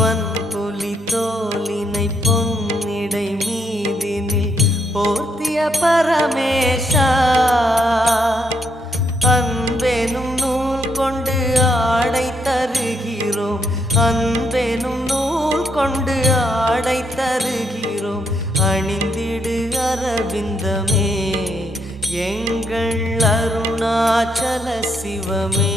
வன் துளி தோலினை பொன்னிடை மீதினில் போத்திய பரமேஷா அன்பேனும் நூல் கொண்டு ஆடை தருகிறோம் அன்பேனும் நூல் கொண்டு ஆடை தருகிறோம் அணிந்திடு அரவிந்தமே எங்கள் அருணாச்சல சிவமே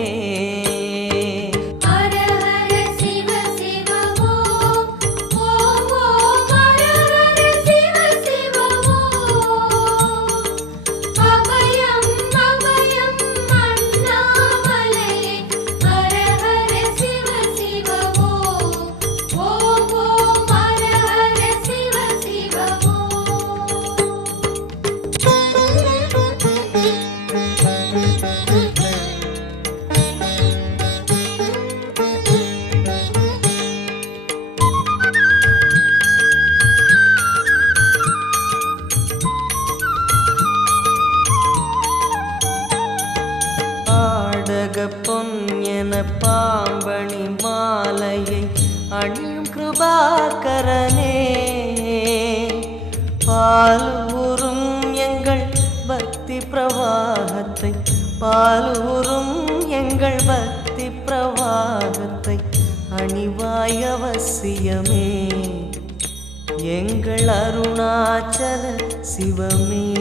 பொன்னென பாம்பணி மாலையை அணியும் கிருபாகரனே பால் ஊறும் எங்கள் பக்தி பிரவாகத்தை பால் ஊறும் எங்கள் பக்தி பிரவாகத்தை அணிவாய் அவசியமே எங்கள் அருணாச்சல சிவமே